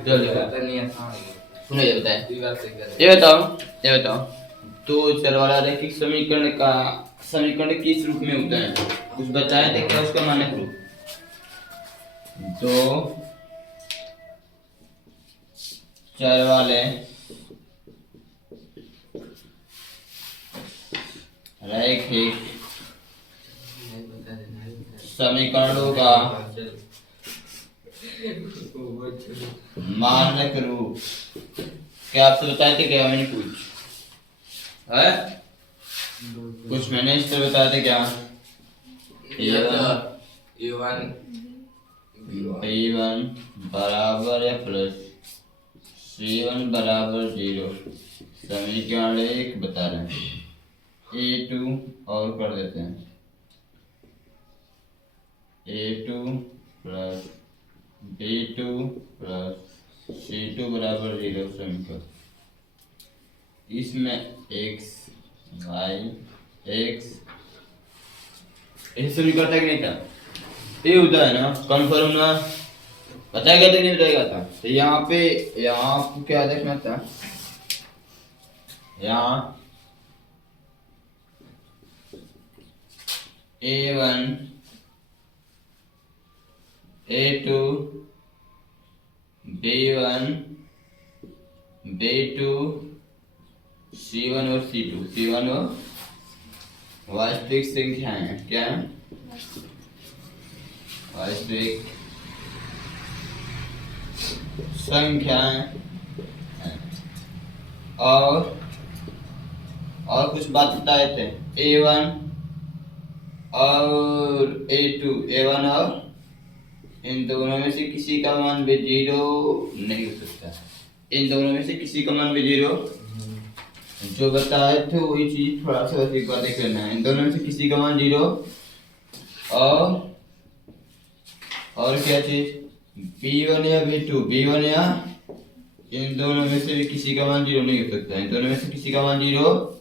सुनो ये बताओ तो चर वाला रैखिक समीकरण का समीकरण किस रूप में होता है, कुछ बताया थे क्या उसका मानक रूप? तो चर वाले रैखिक समीकरणों का मानक रूप क्या आपसे बताए थे क्या? मैंने कुछ है कुछ मैंने इस तरह बताया था क्या? a1 बराबर या प्लस c1 बराबर 0 समीकरण 1 बता रहे हैं। a2 और कर देते हैं a2 plus b2 plus c2 बराबर 0 समीकरण। इसमें x y x ऐसे समीकरण था कि नहीं था? ये होता है ना कन्फर्म ना, बताया गया था नहीं बताया था? तो यहाँ पे यहाँ आपको क्या देखना था, यहाँ a1 a2 b1 b2 c1 और c1 और वास्तविक संख्याएं हैं। क्या है? वास्तविक संख्याएं हैं। और कुछ बात बताए थे a1 और a1 और इन दोनों में से किसी का मान भी 0 नहीं हो सकता। इन दोनों में से किसी का मान भी 0 जो बताए थे वही चीज थोड़ा सा एक बार देख लेना है। इन दोनों में से किसी का मान 0 और क्या चीज b1 या b1 या इन दोनों में से भी किसी का मान 0 नहीं हो सकता। इन दोनों में से किसी का मान 0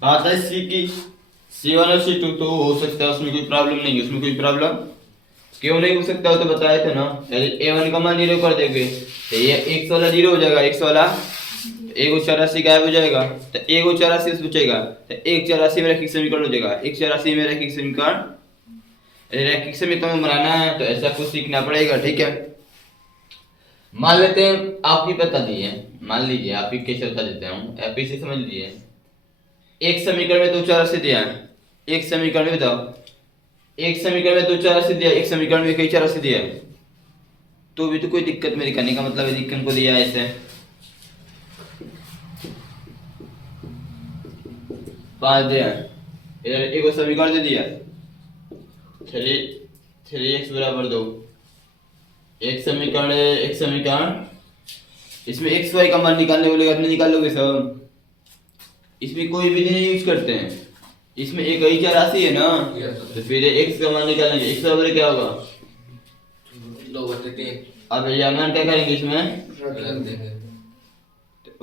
बात है सी की c1 और c2 तो हो सकता है, उसमें कोई प्रॉब्लम नहीं है। उसमें कोई प्रॉब्लम क्यों नहीं हो सकता? तो बताया था ना, a1 का मान 0 कर देंगे तो ये x वाला 0 हो जाएगा, x वाला 184 गायब हो जाएगा तो 184 बचेगा तो 184 में रैखिक समीकरण हो जाएगा। 184 में रैखिक समीकरण रैखिक समीकरण बनाना है तो ऐसा कुछ सीखना पड़ेगा। ठीक है, मान लेते हैं आप ही बता दिए, मान लीजिए आप ही कैसे बता देते हूँ, आप इसे समझ लीजिए। एक समीकरण में 284 दिया है, एक समीकरण में बताओ, एक समीकरण में 284 दिया, एक समीकरण में 184 दिया है, तो भी तो कोई दिक्कत मेरी करने का मतलब है दिक्कत को दिया है ऐसे 5 दिया है, इधर एक समीकरण दे दिया 3x बराबर 2। एक समीकरण इसमें x y का मान निकालने बोलेगा तो निकाल लोगे सब। इसमें कोई भी नहीं यूज करते हैं, इसमें एक ही क्या राशि है ना, तो फिर x का मान निकालेंगे। x बराबर क्या होगा 2/3। अब यह मान क्या करेंगे इसमें रख देंगे,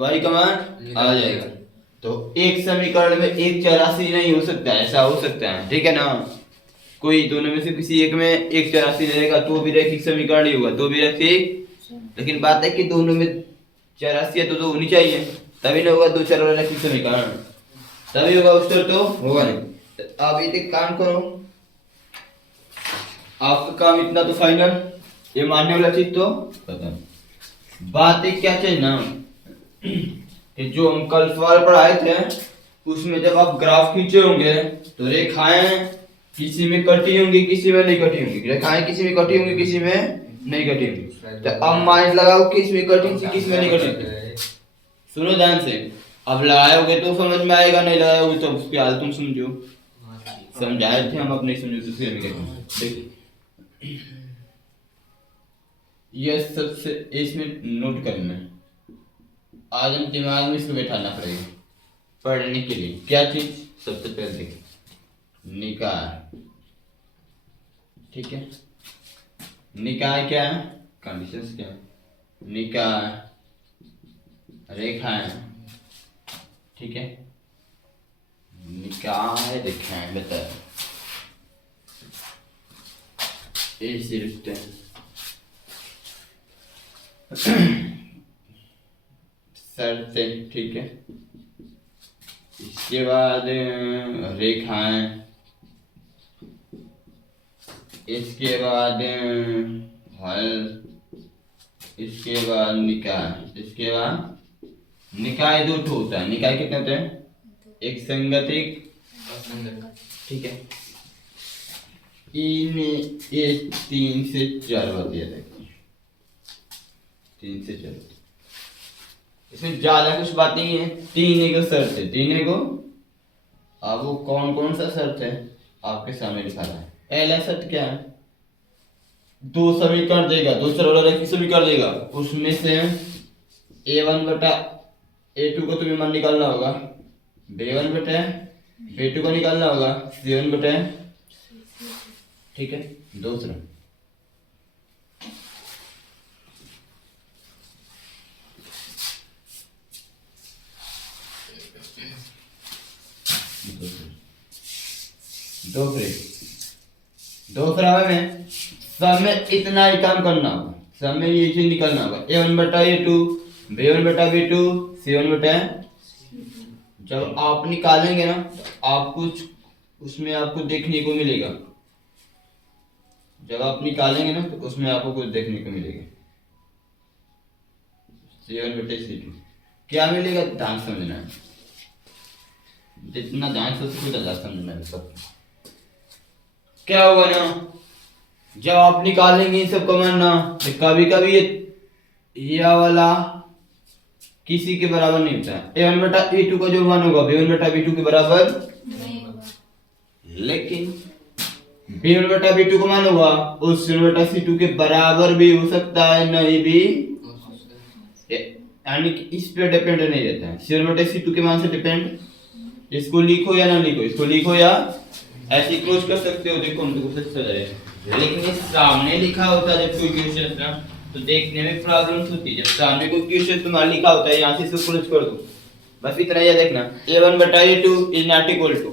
y का मान आ जाएगा। तो एक समीकरण में एक चौरासी नहीं हो सकता, ऐसा हो सकता है। ठीक है ना, कोई दोनों में से किसी एक में एक चौरासी रहेगा तो भी रैखिक समीकरण ही होगा, तो भी रैखिक। लेकिन बात है कि दोनों में चौरासी है तो दो होनी चाहिए, तभी ना होगा दो चर वाला रैखिक समीकरण, तभी होगा उस तो होगा नहीं। अब एक काम करो, आपका काम इतना तो फाइनल, ये मानने वाला चीज तो खत्म। बात एक क्या चाहिए ना कि जो हम कल सवाल पढ़ाए थे उसमें जब आप ग्राफ खींचे होंगे तो रेखाएं किसी में कटी होंगी किसी में नहीं कटी होंगी, रेखाएं किसी में कटी होंगी किसी में नहीं कटी होंगी। तो अब माइंड लगाओ किस में कटी थी किस में नहीं कटी थी। सुनो ध्यान से, अब लगाओगे तो समझ में आएगा, नहीं लगाओगे तो उसकी हाल तुम समझो। समझाए थे हम, अपने समझो तो फिर देखिए ये सबसे इसमें नोट करना है, आज हम दिमाग में इसको बैठाना पड़ेगा पढ़ने के लिए। क्या चीज? सबसे पहले देखिए निकाय। ठीक है, निकाय क्या है, कंडीशंस क्या है, निकाय रेखाएं। ठीक है, निकाय रेखाएं बताओ ए से लिखते हैं। शर्तें, ठीक है। इसके बाद रेखाएं, इसके बाद हल, इसके बाद निकाय। इसके बाद निकाय दो ठो होता है। निकाय कितने होते हैं? एक संगत एक असंगत, ठीक है। ये 3 से 4 बार दिया था, 3 से 4। इसमें ज्यादा कुछ बात नहीं है। 3 को शर्त है, 3 को। अब वो कौन कौन सा शर्त है आपके सामने लिखा रहा है। पहला शर्त क्या है? 2 समीकरण देगा, 2 चर की समीकरण देगा, उसमें से a1 बटा a2 को तुम्हें मान निकालना होगा, b1 बटा b2 को निकालना होगा, c1 बटा, ठीक है। दूसरा दूसरा में सब में इतना ही काम करना होगा, सब में ये चीज निकालना होगा। a1 बटा a2, b1 बटा b2, c1 बटा। जब आप निकालेंगे ना तो आपको उसमें आपको देखने को मिलेगा, जब आप निकालेंगे ना तो उसमें आपको कुछ देखने को मिलेगा। c1 बटे c2 क्या मिलेगा, ध्यान समझना है, जितना ध्यान से उसको ज्यादा समझना है। सब क्या होगा ना, जब आप निकालेंगे इन सबको मानना तो कभी कभी ये वाला किसी के बराबर नहीं होता है। a1 बटा a2 का जो मान होगा b1 बटा b2 के बराबर नहीं होगा, लेकिन b1 बटा b2 का मान होगा उस c1 बटा c2 के बराबर भी हो सकता है, नहीं भी, यानी कि इस पे डिपेंड नहीं रहता है। c1 बटा c2 के मान से डिपेंड। इसको लिखो या ना लिखो, इसको लिखो या ऐसे क्लोज कर सकते हो, देखो हमको कुछ अच्छा जाएगा। लेकिन ये सामने लिखा होता है जब कोई क्वेश्चन ना तो देखने में प्रॉब्लम्स होती है। जब सामने कोई क्वेश्चन तुम्हारा लिखा होता है यहाँ से इसको क्लोज कर दो, बस इतना याद रखना। a1 बटा a2 is not equal to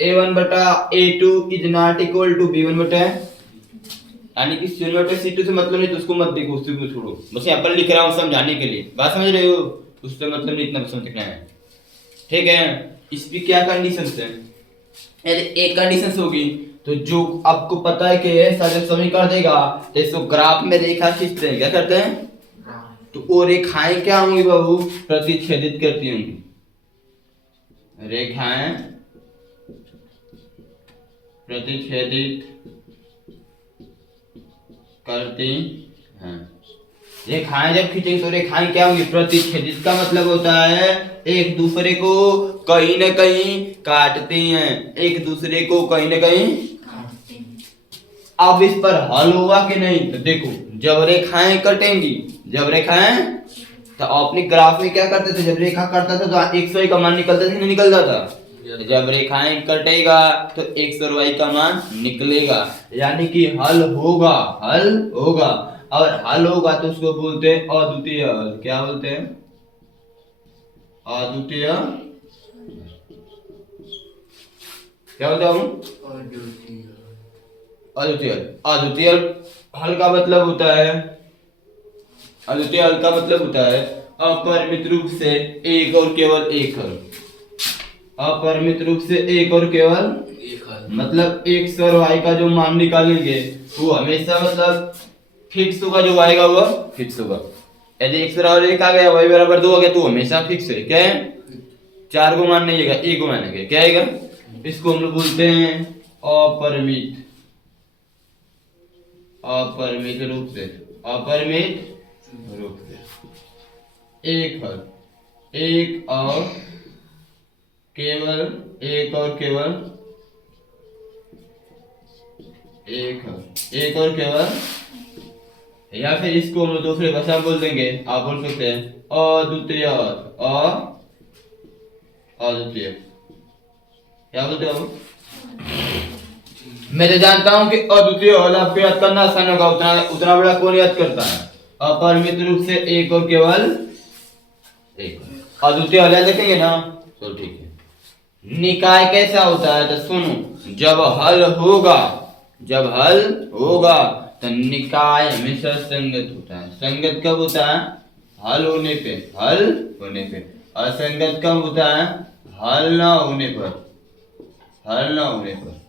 a1 बटा a2 is not equal to b1 बटा, यानी कि c1 बटा c2 से मतलब नहीं तो उसको मत देखो, उसको छोड़ो, बस यहाँ पर लिख रहा हूँ समझाने के लिए, बात समझ रहे हो, उससे मतलब नहीं, इतना समझना है, ठीक है। इसकी क्या कंडीशन है, यदि एक कंडीशन होगी तो जो आपको पता है कि ऐसा जब समीकरण देगा तो इसको ग्राफ में रेखा खींचते हैं, क्या करते हैं, तो वो रेखाएं क्या होंगी बाबू, प्रतिच्छेदित करती होंगी, रेखाएं प्रतिच्छेदित करती हैं। रेखाएं जब खींचेंगे तो रेखाएं क्या होंगी, प्रतिच्छेदित का मतलब होता है एक दूसरे को कहीं न कहीं काटते हैं, एक दूसरे को कहीं न कहीं काटते हैं। अब इस पर हल होगा कि नहीं, तो देखो जब रेखाएं कटेंगी, जब रेखाएं, तो अपने ग्राफ में क्या करते थे, जब रेखा कटता था तो x y का मान निकलता था कि नहीं निकलता था, जब रेखाएं कटेगा तो x और y का मान निकलेगा, यानी कि हल होगा, हल होगा। और हल होगा तो उसको बोलते हैं अद्वितीय हल। क्या बोलते हैं, अद्वितीय, क्या बोलते हैं, अद्वितीय। अद्वितीय हल का मतलब होता है, अद्वितीय हल का मतलब होता है अपरिमित रूप से एक और केवल एक हल, अपरिमित रूप से एक और केवल एक हल, मतलब x और y का जो मान निकालेंगे वो हमेशा मतलब फिक्स होगा, जो आएगा वो फिक्स होगा। यदि x बराबर 1 आ गया, y बराबर 2 आ गया तो हमेशा फिक्स है, क्या है, 4 को मान नहीं आएगा, 1 को मान आएगा, क्या आएगा, इसको हम लोग बोलते हैं अपरिमित, अपरिमित रूप से, अपरिमित रूप से एक हल, एक और केवल, एक और केवल एक हल, एक और केवल, या फिर इसको हम दूसरे भाषा में बोल देंगे, आप बोल सकते हैं अद्वितीय, अद्वितीय, क्या बोलते हो, मैं तो जानता हूं कि अद्वितीय हल आपको याद करना आसान होगा, उतना बड़ा कौन याद करता है, अपरिमित रूप से एक और केवल एक, अद्वितीय हल याद रखेंगे ना, तो ठीक है। निकाय कैसा होता है, तो सुनो, जब हल होगा, जब हल होगा तो निकाय हमेशा संगत होता है। संगत कब होता है? हल होने पे, हल होने पे। असंगत कब होता है? हल ना होने पर, हल ना होने पर।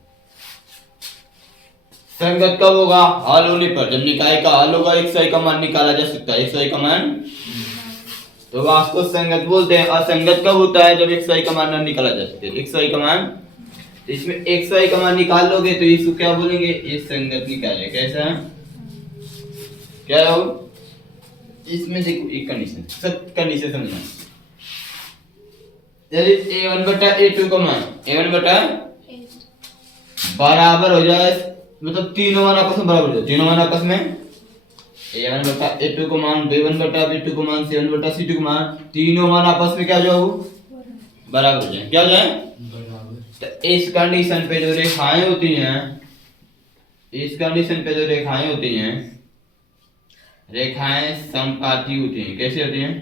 संगत कब होगा? हल होने पर। जब निकाय का हल होगा एक सही का मान निकाला जा सकता है, एक सही का मान, तो वास्तव संगत बोलते हैं। असंगत कब होता है? जब एक सही का मान न निकाला जा सके, एक सही का मान। तो इसमें एक सही का मान निकाल लोगे तो इसको क्या बोलेंगे? ये संगत निकाले। कैसा? क्या हो? इसमें देखो एक कंडीशन, सब कंडीशन समझना। यदि a1 बटा a2 का मान a1 बटा बराबर हो जाए, मतलब तीनों मान आपस में बराबर हो जाए, तीनों मान आपस में a1 बटा a2 का मान, b1 बटा b2 का मान, c1 बटा c2 का मान, तीनों मान आपस में क्या जो बराबर हो जाए। क्या हो जाए? तो इस कंडीशन पे जो रेखाएं होती हैं, इस कंडीशन पे जो रेखाएं होती हैं, रेखाएं समपाती होती हैं। कैसे होती हैं?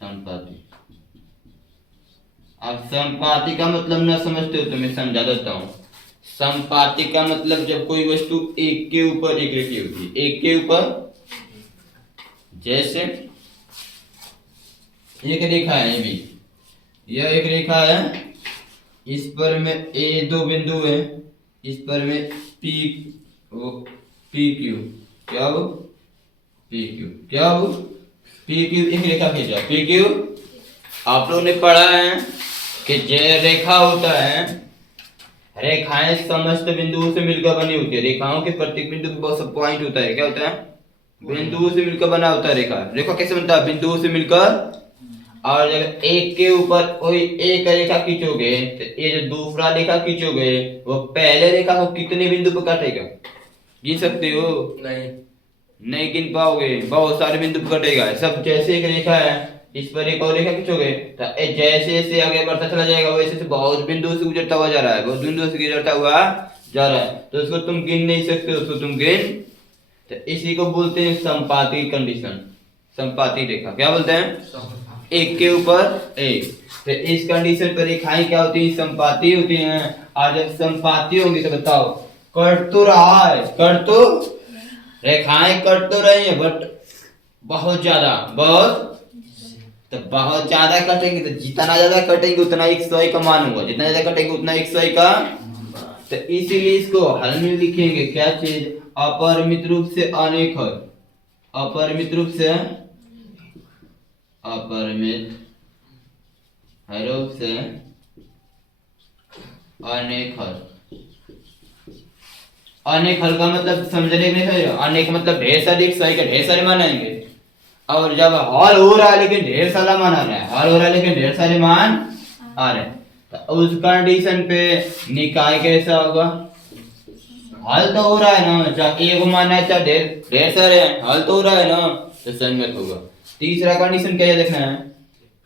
समपाती। अब समपाती का मतलब ना समझते हो तो मैं समझा देता हूं। समपाती का मतलब जब कोई वस्तु एक के ऊपर एक रखी होती है, एक के ऊपर, जैसे एक रेखा है, ये भी यह एक रेखा है, इस पर में ए दो बिंदु है, इस पर में पी, वो पी क्यू, क्या हो? पी क्यू, क्या हो? पी क्यू एक रेखा खींचा, पी क्यू। आप लोगों ने पढ़ा है कि जय रेखा होता है, रेखाएं समस्त बिंदुओं से मिलकर बनी होती है। रेखाओं के प्रत्येक बिंदु पे बहुत सब पॉइंट होता है। क्या होता है? बिंदुओं से मिलकर बना होता है रेखा। रेखा कैसे बनता है? बिंदुओं से मिलकर। और जब एक के ऊपर कोई एक रेखा खींचोगे तो ये जो दूसरा रेखा खींचोगे वो पहले रेखा को कितने बिंदु पर काटेगा? गिन सकते हो? नहीं गिन पाओगे, बहुत सारे बिंदु पर कटेगा। सब जैसे एक रेखा है, इस पर एक और रेखा खींचोगे तो जैसे जैसे आगे बढ़ता चला जाएगा वैसे से बहुत बिंदु से गुजरता हुआ जा रहा है, बहुत बिंदु से गुजरता हुआ जा रहा है, तो उसको तुम गिन नहीं सकते, उसको तुम गिन। तो इसी को बोलते हैं संपाती कंडीशन, संपाती रेखा। क्या बोलते हैं? एक के ऊपर एक। तो इस कंडीशन पर रेखाएं क्या होती हैं? संपाती होती हैं। और जब संपाती होंगी तो बताओ कट तो रहा है, कट तो, रेखाएं कट तो रही हैं बट बहुत ज्यादा, बहुत, तो बहुत ज्यादा कटेंगे तो जितना ज्यादा कटेंगे उतना 100 का मान होगा, जितना ज्यादा कटेंगे उतना 100 का। तो इसीलिए इसको हल में लिखेंगे क्या चीज? अपरिमित रूप से अनेक हल, अपरिमित रूप से, अपरिमित रूप से अनेक हल। अनेक हल का मतलब समझने में है, अनेक मतलब ढेर सारे, 100 के ढेर सारे मान आएंगे। और जब हल हो रहा है लेकिन ढेर सारा मान आ रहा है, हल हो रहा है लेकिन ढेर सारे मान आ रहे हैं, तो उस कंडीशन पे निकाय कैसा होगा? हल तो हो रहा है ना, चाहे एक मान है चाहे ढेर सारे हैं, हल तो हो रहा है ना, तो संगत होगा। तीसरा कंडीशन क्या है देखना है?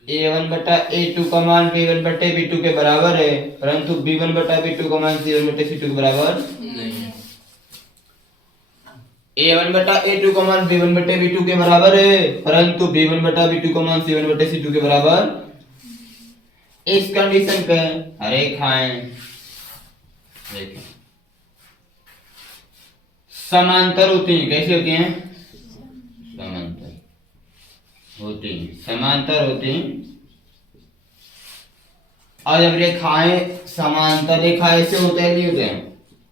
a1 बटा a2 का मान b1 बटे b2 के बराबर है, परंतु b1 बटा b2 का मान c1 बटे c2 के बराबर नहीं है। a1 बटा a2 का मान b1 बटे b2 के बराबर है, परंतु b1 बटा b2 का मान c1 बटे c2 के बराबर। इस कंडीशन पे रेखाएं समांतर होती हैं। कैसी होती हैं? समांतर होती हैं, समांतर होती हैं। और जब रेखाएं समांतर रेखा ऐसे होते हैं, नहीं होते हैं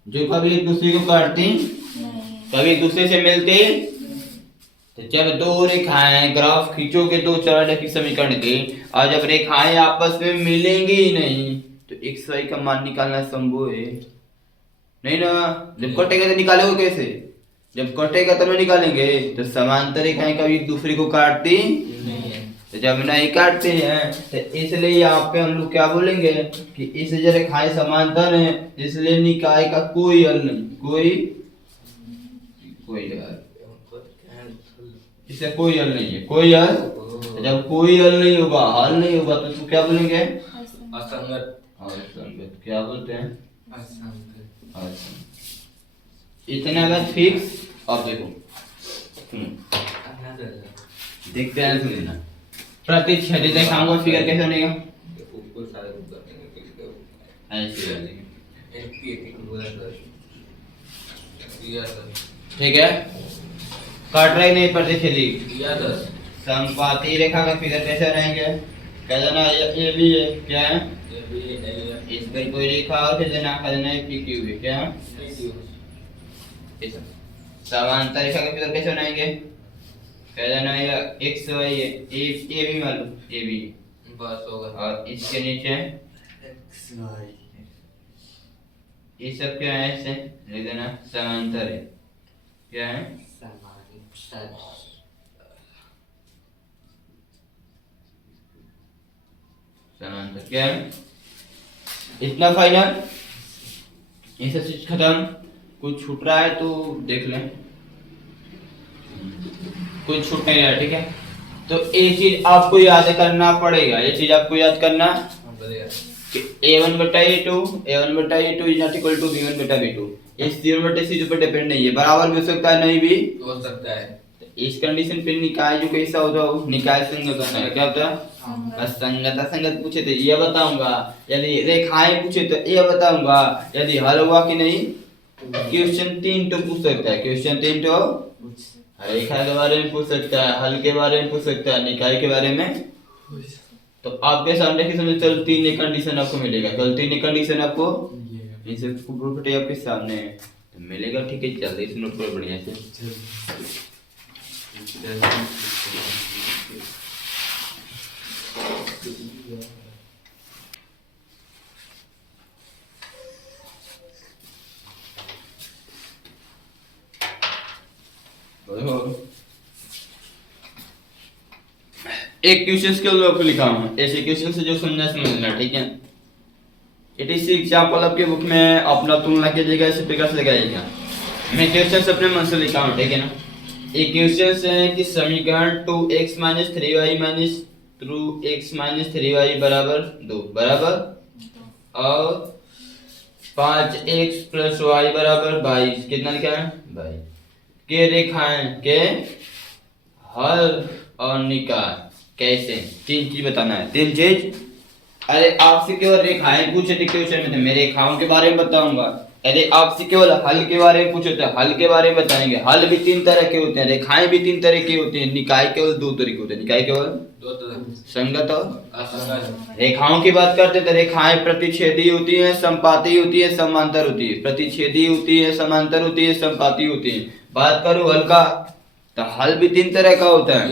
जो कभी एक दूसरे को काटती, कभी एक दूसरे से मिलते। तो जब दो रेखाएं ग्राफ खींचोगे दो चारारेखी समीकरण के, और जब रेखाएं आपस में मिलेंगी ही नहीं तो एक सही का मान निकालना संभव है नहीं ना। जब कटेगा तो निकालोगे कैसे? जब कटेगा तब निकालेंगे। तो समांतर रेखाएं कभी एक दूसरे को काटती नहीं है, तो जब नहीं काटते हैं तो इसलिए यहाँ पे हम लोग क्या बोलेंगे कि इस जो रेखाएं समांतर हैं इसलिए निकाय का कोई हल नहीं, कोई इससे कोई हल नहीं है, कोई हल। जब कोई हल नहीं होगा, हल नहीं होगा तो क्या बोलेंगे? असंगत। असंगत क्या बोलते हैं? असंगत। इतना बात फिक्स। अब देखो देखते हैं, सुनना प्रतिच्छेदी रेखाओं का फिगर कैसे बनेगा? ऐसे ठीक है, कट रही नहीं प्रतिच्छेदी। यस संपाती रेखा का फिगर कैसे बनाएंगे? कह देना ये भी है, क्या है? इस पर कोई रेखा और कह देना पी क्यू है, क्या है? समांतर रेखा का फिगर कैसे बनाएंगे? कह देना ये एक्स वाई है, ए भी मान लो, ए भी बस होगा। और इसके नीचे एक्स वाई, ये सब क्या है? ऐसे लिख देना समांतर है, क्या है? समांतर, समांतर क्या है? इतना फाइनल, ये सब चीज खत्म। कुछ छूट रहा है तो देख लें, कुछ छूट नहीं रहा, ठीक है? तो ये चीज आपको याद करना पड़ेगा, ये चीज आपको याद करना कि a1 बटा a2 is not equal to b1 बटा b2। ये c1 बटे c2 पर डिपेंड नहीं है, बराबर भी हो सकता है, नहीं भी हो सकता है। तो इस कंडीशन पे निकाय जो कैसा होता है, वो निकाय संगत होता है। क्या होता है? बस संगत असंगत पूछे तो ये बताऊंगा, यदि रेखाएं पूछे तो ये बताऊंगा, यदि हल हुआ कि नहीं। क्वेश्चन 3 तो पूछ सकता है, क्वेश्चन 3 तो रेखा के बारे में पूछ सकता है, हल के बारे में पूछ सकता है, निकाय के बारे में। तो आपके सामने की समझ चल 3 कंडीशन आपको मिलेगा, कल 3 कंडीशन आपको इनसे प्रॉपर्टी आपके सामने है तो मिलेगा, ठीक है? चल इस नोट पर बढ़िया से एक क्वेश्चन के लिए लिखा हूं, ऐसे क्वेश्चन से जो समझना, ठीक है? इट इज एग्जांपल आपके बुक में अपना तुलना कीजिएगा, इसे प्रकार से लगाइएगा। मैं क्वेश्चन अपने मन से लिखा हूं, ठीक है ना? एक क्वेश्चन है कि समीकरण 2x 3y 2x 3y बराबर 2 बराबर और 5x + y बराबर 22 कितना लिखा है? 22 के रेखाएं के हल और निकाय कैसे, 3 चीज बताना है, 3 चीज। अरे आपसे केवल रेखाएं पूछे थे क्वेश्चन में तो मैं रेखाओं के बारे में बताऊंगा, यदि आपसे केवल हल के बारे में पूछे तो हल के बारे में बताएंगे। हल भी 3 तरह के होते हैं, रेखाएं भी 3 तरह की होती हैं, निकाय केवल 2 तरह के होते हैं। निकाय केवल 2 तरह, संगत और असंगत। रेखाओं की बात करते तो रेखाएं प्रतिच्छेदी होती हैं, संपाती होती है, समांतर होती है। प्रतिच्छेदी होती है, समांतर होती है, संपाती होती है। बात करूं हल का तो हल भी 3 तरह का होता है,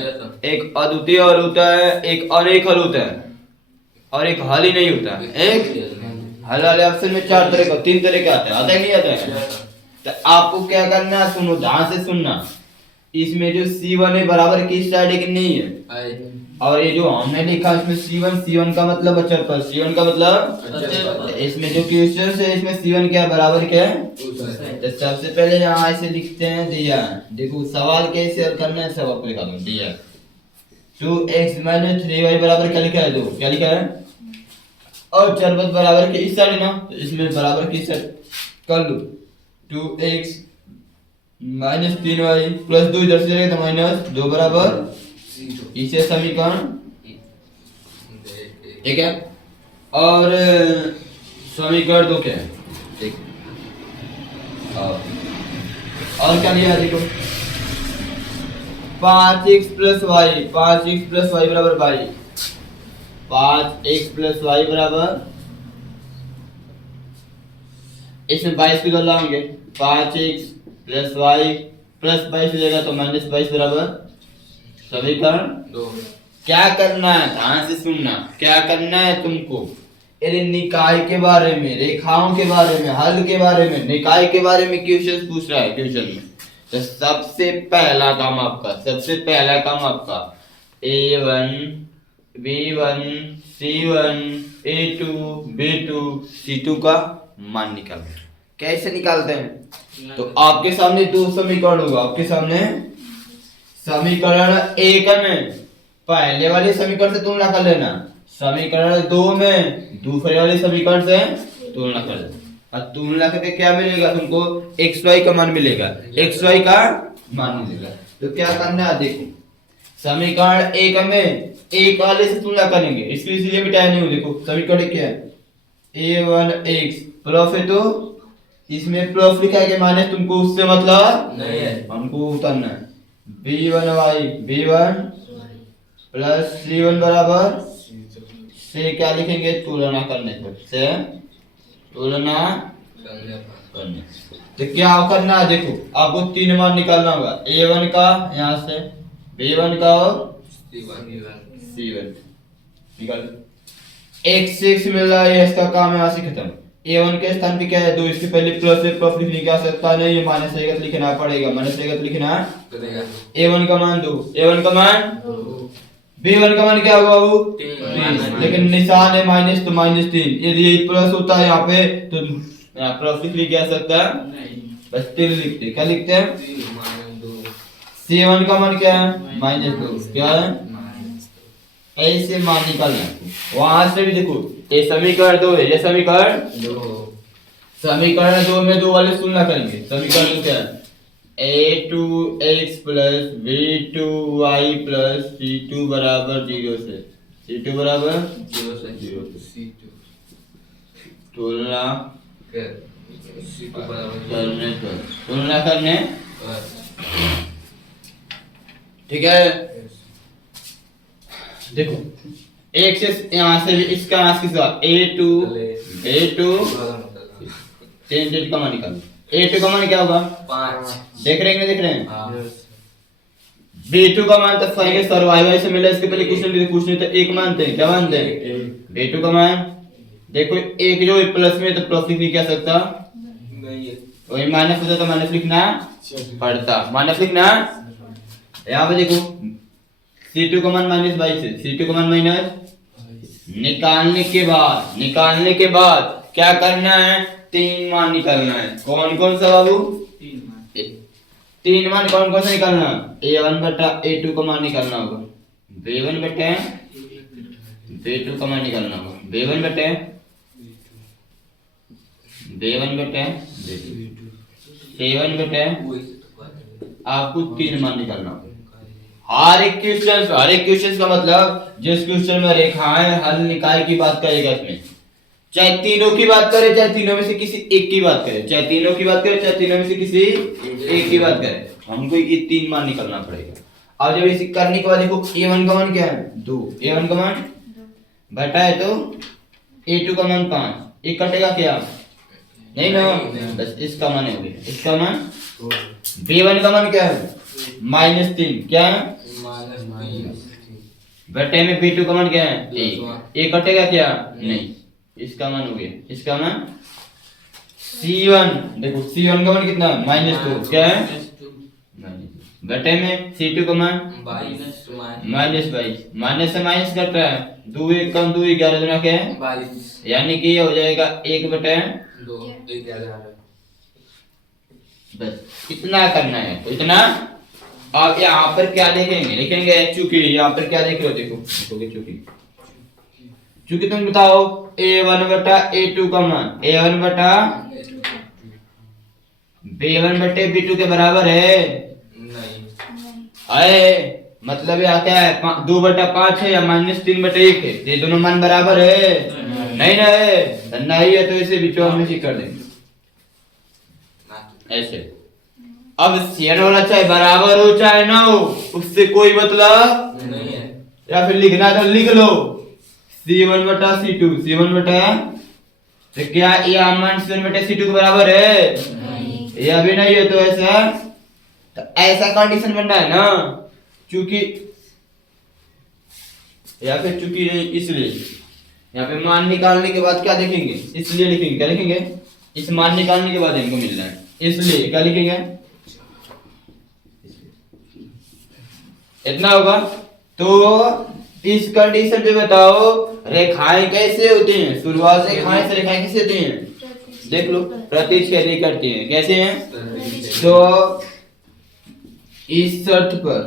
एक अद्वितीय हल होता है, एक अनेक हल होता है और एक हल ही नहीं होता। एक हल वाले ऑप्शन में 4 तरह का, 3 तरह के आते हैं, आता है नहीं आता है? तो आपको क्या करना है, सुनो, ध्यान से सुनना। इसमें जो C1 है बराबर किस साइड है कि नहीं है, और ये जो हमने लिखा इसमें C1 का मतलब अचर, C1 का मतलब इसमें जो क्वेश्चन है इसमें C1 क्या बराबर क्या है? तो सबसे पहले यहाँ ऐसे लिखते हैं, दिया देखो सवाल कैसे हल करना है, सब आपको लिखा दूं। दिया 2x - 3y बराबर क्या लिखा है? 2 क्या लिखा है? और चरबत बराबर के इस साइड है ना, तो इसमें बराबर किस साइड कर लो, 2x - 3y + 2 इधर से जाएगा तो -2 बराबर इसे समीकरण, ठीक है? और समीकरण 2 क्या है? ठीक, और क्या लिया देखो, 5x + y बराबर 22, 5x + y बराबर, इसमें 22 की गणना होंगे, 5x + y + 22 हो जाएगा तो -22 बराबर समीकरण 2। क्या करना है, ध्यान से सुनना, क्या करना है तुमको, यदि निकाय के बारे में, रेखाओं के बारे में, हल के बारे में, निकाय के बारे में क्वेश्चन पूछ रहा है क्वेश्चन में, तो सबसे पहला काम आपका A1 B1 C1 A2 B2 C2 का मान निकालना। कैसे निकालते हैं? तो आपके सामने 2 समीकरण होगा, आपके सामने समीकरण 1 में पहले वाले समीकरण से तुलना कर लेना, समीकरण 2 में दूसरे वाले समीकरण से तुलना कर लेना, और तुलना करके क्या मिलेगा तुमको? xy का मान मिलेगा, xy का मान मिलेगा। तो क्या करना है, देखो समीकरण 1 में एक वाले से तुलना करेंगे, इसलिए मिटाया नहीं हूं। देखो समीकरण क्या है, a1x प्लस है तो इसमें प्लस लिखा है कि माइनस, तुमको उससे मतलब नहीं है। हमको उतरना है। b1y b1 प्लस c1 बराबर से क्या लिखेंगे, तुलना करने पर, से तुलना करने पर। करने। तो क्या करना है, देखो आपको 3 मान निकालना होगा, a1 का यहाँ से, b1 का और c1 निकाल। एक से x मिल रहा है, इसका काम है यहाँ से खत्म। a1 के स्थान पे क्या है 2, इसके पहले प्लस है, प्लस लिखने की आवश्यकता नहीं है, माइनस रहेगा तो लिखना पड़ेगा, माइनस रहेगा तो लिखना करेगा। a1 का मान 2, a1 का मान b1 का मान क्या होगा वो 3, लेकिन निशान है माइनस तो -3, यदि ये प्लस होता है यहाँ पे तो यहाँ प्लस लिख लिया जा सकता है, बस 3 लिखते, क्या लिखते हैं, c1 का मान क्या है -2, क्या है ऐसे मान निकालना है। वहां से भी देखो ये समीकरण 2 है, ये समीकरण 2 में 2 वाले तुलना करेंगे। समीकरण क्या है, a2x plus b2y plus c2 बराबर 0 से, c2 बराबर 0 से तुलना करने पर, तुलना करने ठीक है। देखो एक से यहाँ से भी इसका यहाँ से a2 का मान निकालो, a2 का मान क्या होगा 5। देख रहे हैं b2 का मान तो फाइनल सर y से मिला, इसके पहले कुछ नहीं तो एक मानते हैं, क्या मानते हैं b2 का मान। देखो एक जो प्लस में तो प्लस लिख नहीं क्या सकता, वही माइनस होता तो माइनस लिखना पड़ता, माइनस लिखना। यहाँ पे देखो c2 का मान -22 है, c2 का मान माइनस, निकालने के बाद क्या करना है 3 मान निकालना है। कौन कौन सा बाबू 3 मान कौन कौन सा निकालना, a1 बटा a2 का मान निकालना होगा, b1 बटे b2 का मान निकालना होगा, b1 बटे c1 बटे आपको 3 मान निकालना होगा। हर एक क्वेश्चन का मतलब जिस क्वेश्चन में रेखाएं हल निकाय की बात करेगा, इसमें चाहे तीनों की बात करे, चाहे तीनों में से किसी एक की बात करे, चाहे तीनों की बात करे, चाहे तीनों में से किसी एक की बात करे, हमको ये 3 मान निकालना पड़ेगा। अब जब इसे करने के बाद देखो a1 का मान क्या है 2, a1 का मान बटा है तो a2 का मान 5, एक कटेगा क्या नहीं ना, बस इसका मान हो गया, इसका मान b1 का मान क्या है -3, क्या है बटे में b2 का मान क्या है 1, एक कटेगा क्या नहीं, इसका मान हो गया, इसका मान c1, देखो c1 का मान कितना -2, क्या है बटे में c2 का मान -22, माइनस से माइनस कट रहा है, 2 1 कम 2 11 गुना क्या है 22, यानी कि ये हो जाएगा 1 बटे 2 11। बस इतना करना है, तो इतना। अब यहाँ पर क्या लिखेंगे चूंकि यहाँ पर क्या देख रहे हो, देखोगे चूंकि तुम बताओ a1 बटा a2 का मान a1 बटा b1 बटे b2 के बराबर है मतलब यहाँ क्या है 2 बटा 5 है या -3 बटे 1 है, ये दोनों मान बराबर है नहीं है तो इसे बीचों में से कर देंगे ऐसे। अब शेयर वाला चाहे बराबर हो चाहे ना हो उससे कोई मतलब नहीं है, या फिर लिखना तो लिख लो c1 बटा c2 तो क्या ये मान c1 बटा c2 के बराबर है ये अभी नहीं है, तो ऐसा कंडीशन बनना है ना, चूंकि या फिर चूंकि इसलिए यहाँ पे मान निकालने के बाद क्या देखेंगे, इसलिए लिखेंगे, क्या लिखेंगे इस मान निकालने के बाद इनको मिलना है, इसलिए क्या लिखेंगे इतना होगा। तो इस कंडीशन पे बताओ रेखाएं कैसे होती हैं, शुरुआत से रेखाएं कैसे होती हैं देख लो, प्रतिच्छेदी करती हैं, कैसे हैं तो इस शर्त पर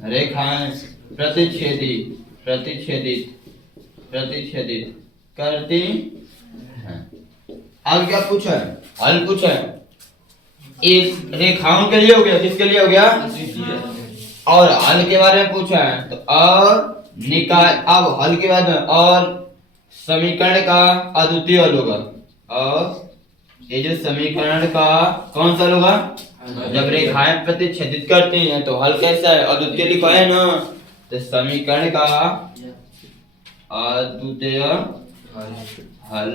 रेखाएं प्रतिच्छेदित करती हैं। अब क्या पूछा है, हल पूछा है, इस रेखाओं के लिए हो गया, किसके लिए हो गया और हल के बारे में पूछा है, तो अब हल के बाद में और समीकरण का अद्वितीय हल होगा, और ये जो समीकरण का कौन सा होगा, जब रेखाएं प्रतिच्छेदित करती हैं तो हल कैसा है, अद्वितीय लिखा है ना, तो समीकरण का अद्वितीय हल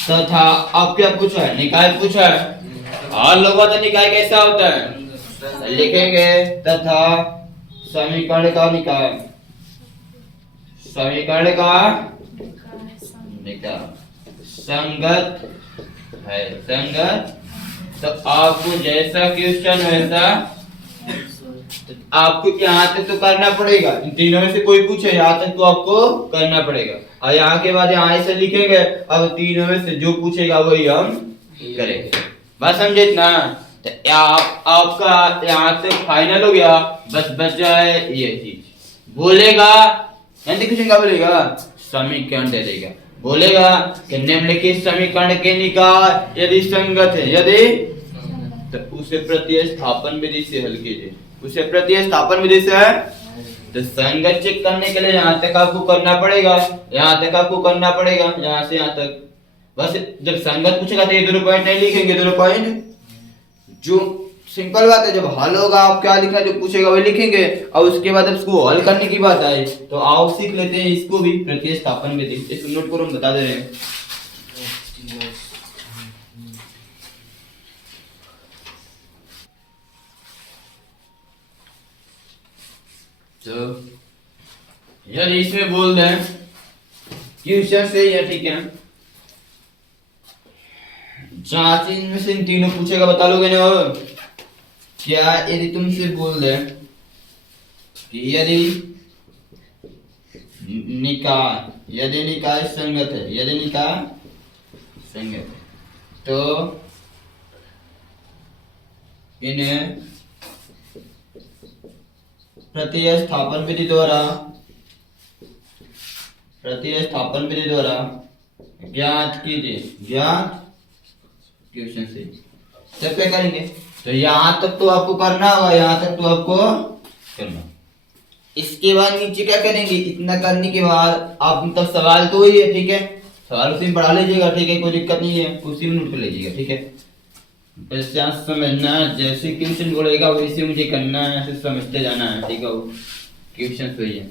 तथा अब क्या पूछा है, निकाय पूछा है। हल होगा तो निकाय कैसा होता है, लिखेंगे तथा समीकरण का निकाय, समीकरण का निकाय संगत है, संगत। तो आपको जैसा क्वेश्चन वैसा आपको यहाँ तक तो करना पड़ेगा, इन तीनों में से कोई पूछे यहाँ तक तो आपको करना पड़ेगा, और यहाँ के बाद यहाँ ऐसे लिखेंगे, अब तीनों में से जो पूछेगा वही हम करेंगे। बस समझे इतना। तो आपका यहाँ तक फाइनल हो गया, बस बच जाए ये चीज। बोलेगा क्वेश्चन क्या बोलेगा, समीकरण दे देगा, बोलेगा कि निम्नलिखित समीकरण के निकाय यदि संगत है, यदि तो उसे प्रतिस्थापन विधि से हल कीजिए, उसे प्रतिस्थापन विधि से है तो संगत चेक करने के लिए यहाँ तक आपको करना पड़ेगा, यहाँ तक आपको करना पड़ेगा, यहाँ से यहाँ तक। बस जब संगत पूछेगा तो ये दोनों पॉइंट नहीं लिखेंगे, दोनों पॉइंट जो सिंपल बात है, जब हल होगा आप क्या लिखना, जो पूछेगा वही लिखेंगे, और उसके बाद उसको हल करने की बात आए तो आओ सीख लेते हैं इसको भी, प्रतिस्थापन विधि। इसको नोट करो, हम बता दे रहे हैं। तो यदि इसमें बोल दें क्वेश्चन से या ठीक है, जांच इनमें से इन तीनों पूछेगा, बता लोगे ना क्या। यदि तुमसे बोल दे कि यदि निकाय संगत है, यदि निकाय संगत है तो इन्हें प्रतिस्थापन विधि द्वारा ज्ञात कीजिए, ज्ञात क्वेश्चन से। तब क्या करेंगे, तो यहाँ तक तो आपको करना होगा, यहाँ तक तो आपको करना। इसके बाद नीचे क्या करेंगे, इतना करने के बाद आप मतलब सवाल तो ही है, ठीक है, सवाल उसी में पढ़ा लीजिएगा, ठीक है, कोई दिक्कत नहीं है, उसी में नोट कर लीजिएगा, ठीक है। ऐसे आप समझना, जैसे क्वेश्चन बोलेगा वैसे मुझे करना है, ऐसे समझते जाना है, ठीक है, वो क्वेश्चन तो ही है।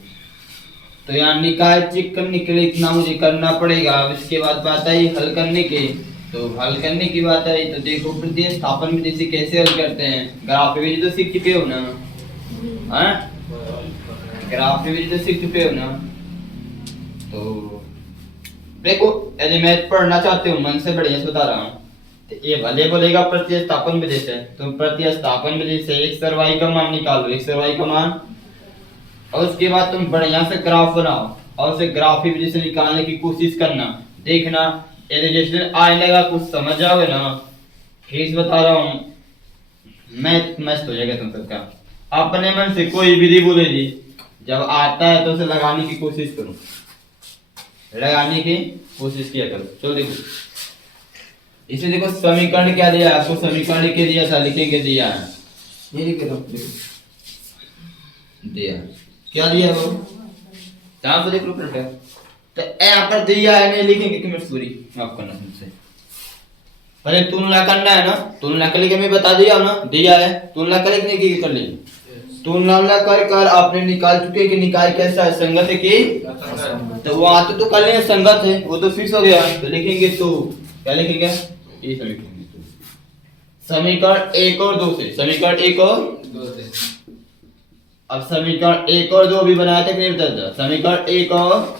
तो यहाँ निकाय चेक करने के लिए इतना मुझे करना पड़ेगा। अब इसके बाद बात आई हल करने की, तो हल करने की बात आई तो देखो प्रतिस्थापन विधि से कैसे हल करते हैं। ग्राफ विधि तो सीख चुके हो ना, हाँ, ग्राफ विधि तो सीख चुके हो ना। तो देखो यदि मैथ पढ़ना चाहते हो मन से, बढ़िया से बता रहा हूँ, तो ये भले बोलेगा प्रतिस्थापन विधि से, तो प्रतिस्थापन विधि से x और y का मान निकालो, x और y का मान, और उसके बाद तुम बढ़िया से ग्राफ बनाओ और उसे ग्राफ विधि से निकालने की कोशिश करना। देखना यदि जैसे आने लगा कुछ समझ जाओगे ना, ठीक बता रहा हूँ, मैथ मस्त हो जाएगा तुम सबका। अपने मन से कोई विधि बोले जी, जब आता है तो उसे लगाने की कोशिश करो, लगाने की कोशिश किया करो। चलो देखो, इसे देखो समीकरण क्या दिया आपको, समीकरण लिख के दिया था, लिखेंगे दिया है, ये लिख दो, दिया क्या दिया वो, यहाँ पर देख लो प्रिंटर, तो यहाँ पर दिया है, नहीं लिखेंगे कि मजबूरी माफ करना तुमसे, पहले तुलना करना है ना, तुलना कर लेके मैं बता दिया ना, दिया है, तुलना कर लिखने की कर ली, तुलना कर आपने निकाल चुके कि निकाय कैसा है, संगत है कि, तो वो आते तो कर लेंगे संगत है, वो तो फिक्स हो गया, तो लिखेंगे तो क्या लिखेंगे, ये लिखेंगे तो समीकरण 1 और 2 से, समीकरण 1 और 2 से। अब समीकरण 1 और 2 भी बनाया था कि नहीं बताया था, समीकरण 1 और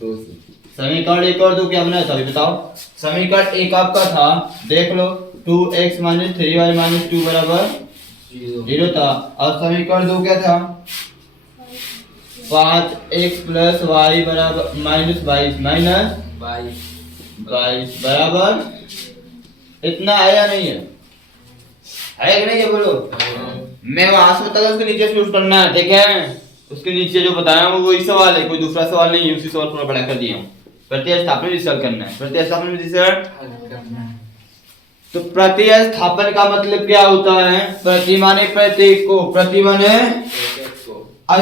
2 से, समीकरण 1 और 2 क्या बनाया था अभी बताओ। समीकरण 1 आपका था, देख लो 2x - 3y - 2 बराबर 0 था, और समीकरण 2 क्या था, 5x + y बराबर -22 बराबर इतना है या नहीं है, है कि नहीं है बोलो। मैं वहां से बताया, उसके नीचे से करना है, ठीक है, उसके नीचे जो बताया हूं वही सवाल है, कोई दूसरा सवाल नहीं है, उसी सवाल पूरा बड़ा कर दिया हूं। प्रतिस्थापन विधि से हल करना है, प्रतिस्थापन विधि से तो प्रतिस्थापन का मतलब क्या होता है, प्रति माने प्रत्येक को, प्रति माने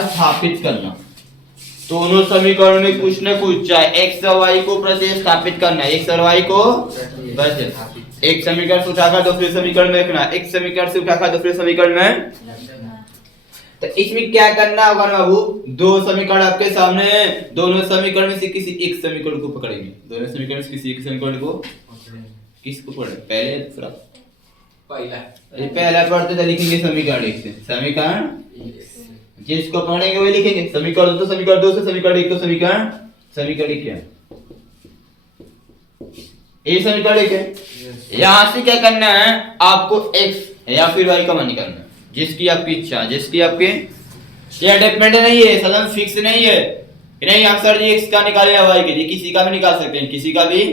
स्थापित करना, दोनों समीकरण में कुछ न कुछ चाहे एक्स और वाई को प्रतिस्थापित करना है, एक्स और वाई को एक समीकरण से उठाकर दूसरे समीकरण में रखना, एक समीकरण से उठाकर दूसरे समीकरण में। तो इसमें क्या करना होगा ना बाबू, दो समीकरण आपके सामने हैं, दोनों समीकरण में से किसी एक समीकरण को पकड़ेंगे, दोनों समीकरण से किसी एक समीकरण को, किसको पढ़े पहले दूसरा, पहला ये पहला पढ़ते थे लिखेंगे समीकरण एक से, समीकरण जिसको पढ़ेंगे वही लिखेंगे, समीकरण तो समीकरण दो से समीकरण एक, तो समीकरण समीकरण क्या ये समीकरण एक है। यहां से क्या करना है आपको, x या फिर y का मान निकालना है, जिसकी आपकी इच्छा, जिसकी आपके, ये डिपेंड नहीं है, सदन फिक्स नहीं है कि नहीं हम सर जी x का निकाले या y के, किसी का भी निकाल सकते हैं, किसी का भी।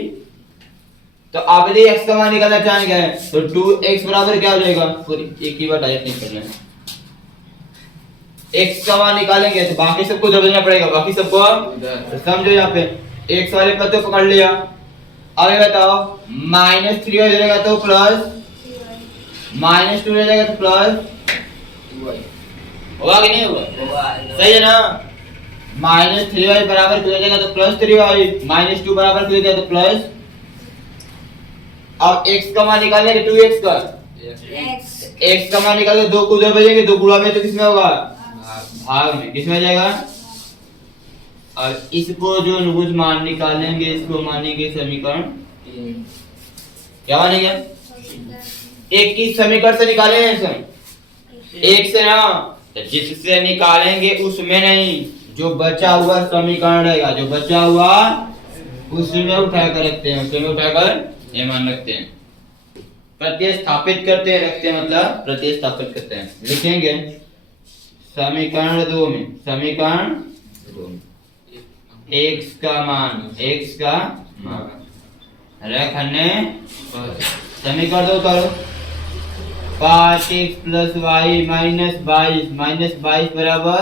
तो आप यदि x का मान निकालना चाहेंगे तो 2x बराबर क्या हो जाएगा, पूरी एक ही बार डायरेक्ट नहीं करना है, x का मान निकालेंगे तो बाकी सबको उधर भेजना पड़ेगा, बाकी सबको तो समझो यहाँ पे x वाले पद को पकड़ लिया। अब ये बताओ -3 हो जाएगा तो प्लस, -2 हो जाएगा तो प्लस, होगा कि नहीं होगा, सही है ना। -3y बराबर हो जाएगा तो प्लस 3y, -2 बराबर हो जाएगा तो प्लस। अब x का मान निकालेंगे 2x का, x का मान निकालेंगे, दो को उधर भेजेंगे, दो गुणा में तो किसमें होगा, भाग में, किसमें जाएगा। और इसको जो कुछ मान निकालेंगे इसको मानेंगे समीकरण, क्या मानेंगे, एक की समीकरण से निकालेंगे सर, एक से ना, तो जिससे निकालेंगे उसमें नहीं, जो बचा हुआ समीकरण रहेगा, जो बचा हुआ उसमें उठाकर रखते हैं, उसमें उठाकर ये मान रखते हैं, प्रतिस्थापित करते हैं, रखते हैं मतलब प्रतिस्थापित करते हैं। लिखेंगे समीकरण 2 में, समीकरण 2 में x का मान, x का मान रखने, समीकरण 2 करो, 5x + y - 22 बराबर,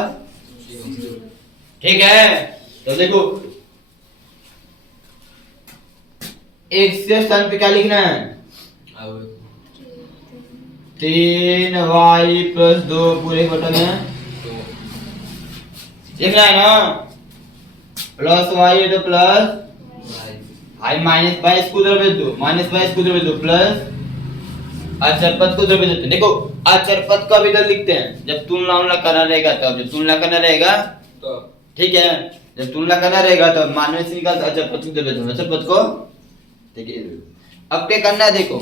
ठीक है। तो देखो x के स्थान पे क्या लिखना है, 3y + 2 पूरे बटन में लिखना है ना, प्लस y है तो प्लस i -22 को उधर भेज दो, -22 को उधर भेज दो, प्लस अचर पद को उधर भेज देते हैं। देखो अचर पद को भी इधर लिखते हैं, जब तुलना उलना करना रहेगा तब, जब तुलना करना रहेगा तो, ठीक है, जब तुलना करना रहेगा तो मानव से निकाल अचर पद को उधर भेज दो, अचर पद को, ठीक है। अब क्या करना है, देखो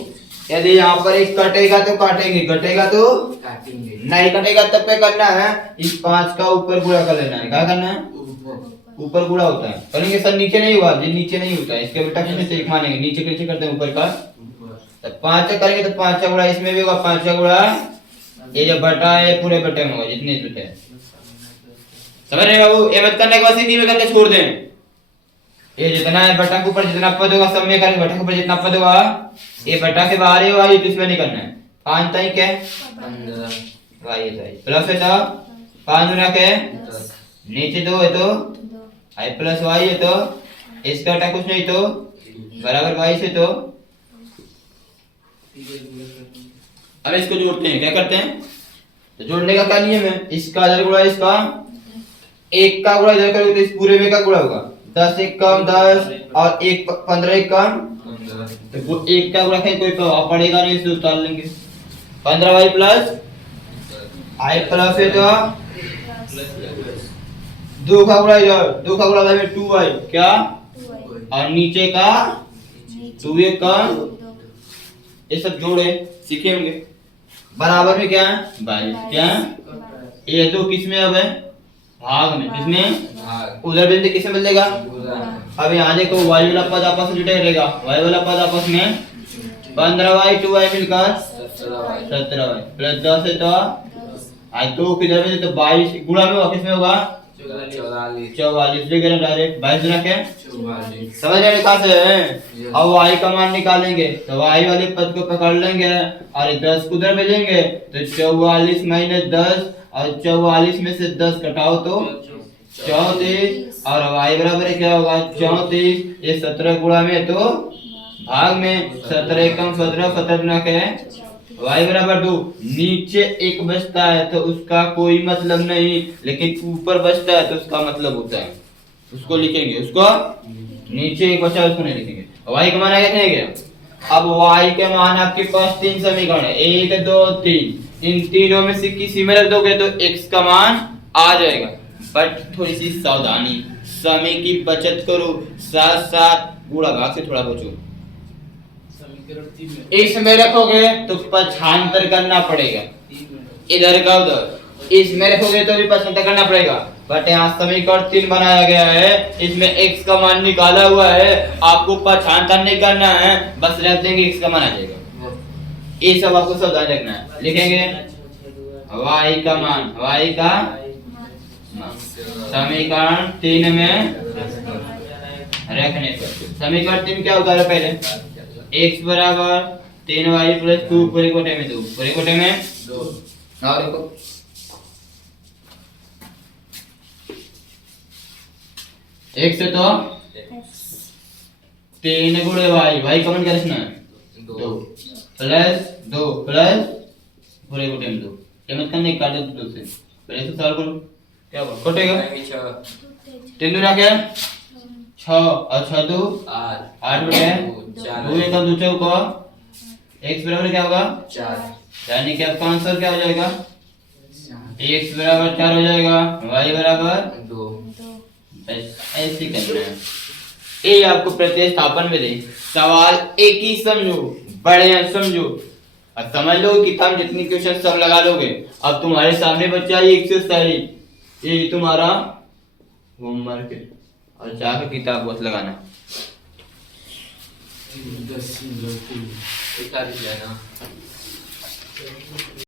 यदि यहाँ पर एक कटेगा तो काटेंगे, कटेगा तो काटेंगे, नहीं कटेगा तब क्या करना है, इस 5 का ऊपर गुणा कर लेना है, क्या करना है, ऊपर गुणा होता है, करेंगे सर नीचे नहीं हुआ, ये नीचे नहीं होता है, इसके बेटा किसमें से एक मानेंगे, नीचे नीचे करते हैं ऊपर का, तो 5 करेंगे तो 5 का गुणा इसमें भी होगा, 5 का गुणा ये जो बटा है पूरे बटे में होगा, जितने बटे हैं, समझ रहे हो। ये मत करने के बाद सीधी में करके छोड़ दें, ये जितना है बटा के ऊपर जितना पद होगा सब में करेंगे, बटा के ऊपर जितना पद होगा, ये बटा के बाहर ही होगा, ये किसमें नहीं करना है, 5 तक क्या है, 15 y है, प्लस है तो 5 गुना के नीचे 2 है तो i प्लस y है तो इसका बेटा कुछ नहीं तो बराबर 22 है। तो अब इसको जोड़ते हैं, क्या करते हैं, तो जोड़ने का क्या नियम है, इसका इधर गुणा इसका, एक का गुणा इधर करोगे तो इस पूरे में का गुणा होगा, 10 एक कम 10 और 1 15 एक कम, तो वो एक का गुणा कोई प्रभाव पड़ेगा नहीं, इसे उतार लेंगे, 15y प्लस i प्लस है तो 2 का गुणा इधर, 2 का गुणा में 2y क्या, और नीचे का 2 एक कम, ये सब जोड़े सीखे होंगे, बराबर में क्या है 22, क्या ये तो किसमें अब है, भाग में, किसमें, उधर बिंदु किसमें मिलेगा, अब यहाँ देखो y वाला पद आपस में जुटे रहेगा, y वाला पद आपस में 15y 2y मिलकर 17y प्लस 10 है तो आज 2 किधर में तो 22 गुणा में होगा, किसमें होगा 44 लिखेंगे डायरेक्ट, 22 गुना क्या, समझ रहे कहां से है। अब y का मान निकालेंगे तो y वाले पद को पकड़ लेंगे और 10 को उधर भेजेंगे तो 44 - 10 और 44 में से 10 घटाओ तो 34 और y बराबर क्या होगा 34, ये 17 गुणा में तो भाग में, 17 एकम 17, 17 गुना क्या है y बराबर 2, नीचे एक बचता है तो उसका कोई मतलब नहीं, लेकिन ऊपर बचता है तो उसका मतलब होता है, उसको लिखेंगे, उसको नीचे एक बचा है उसको नहीं लिखेंगे। y का मान आया नहीं गया। अब y के मान आपके पास तीन समीकरण है, 1 2 3, इन तीनों में से किसी में रख दोगे तो x का मान आ जाएगा, बट थोड़ी सी सावधानी, समय की बचत करो, साथ साथ गुणा भाग से थोड़ा बचो। इसमें रखोगे तो पक्षांतर करना पड़ेगा, इधर का उधर, इसमें रखोगे तो भी पक्षांतर करना पड़ेगा, बट यहाँ समीकरण 3 बनाया गया है, इसमें x का मान निकाला हुआ है, आपको पक्षांतर नहीं करना है, बस रख देंगे x का मान आ जाएगा। ये सब आपको सावधान रखना है। लिखेंगे y का मान, y का समीकरण 3 में रखने पर समीकरण 3 क्या होता है, पहले x बराबर 3y प्लस 2 पूरे कोटे में 2, पूरे कोटे में 2, और देखो x तो 3 गुणे y का मान क्या रखना है 2 प्लस 2 प्लस पूरे कोटे में 2, क्या मत करने काट दो 2 से, पहले से सॉल्व करो, क्या होगा कटेगा 3 दूना क्या 6 और 6 2 8 बटे 2 एक 2 चौका x बराबर क्या होगा 4 यानी कि आपका आंसर क्या हो जाएगा x बराबर 4 हो जाएगा, y बराबर 2। ऐसे करना है। ये आपको प्रतिस्थापन में दे सवाल एक ही समझो, बढ़िया समझो, अब समझ लो कि तुम जितनी क्वेश्चन सब लगा लोगे। अब तुम्हारे सामने बच्चा ये एक्सरसाइज, ये तुम्हारा होमवर्क है, और जाकर किताब बहुत लगाना। 10 एक तारीख है ना।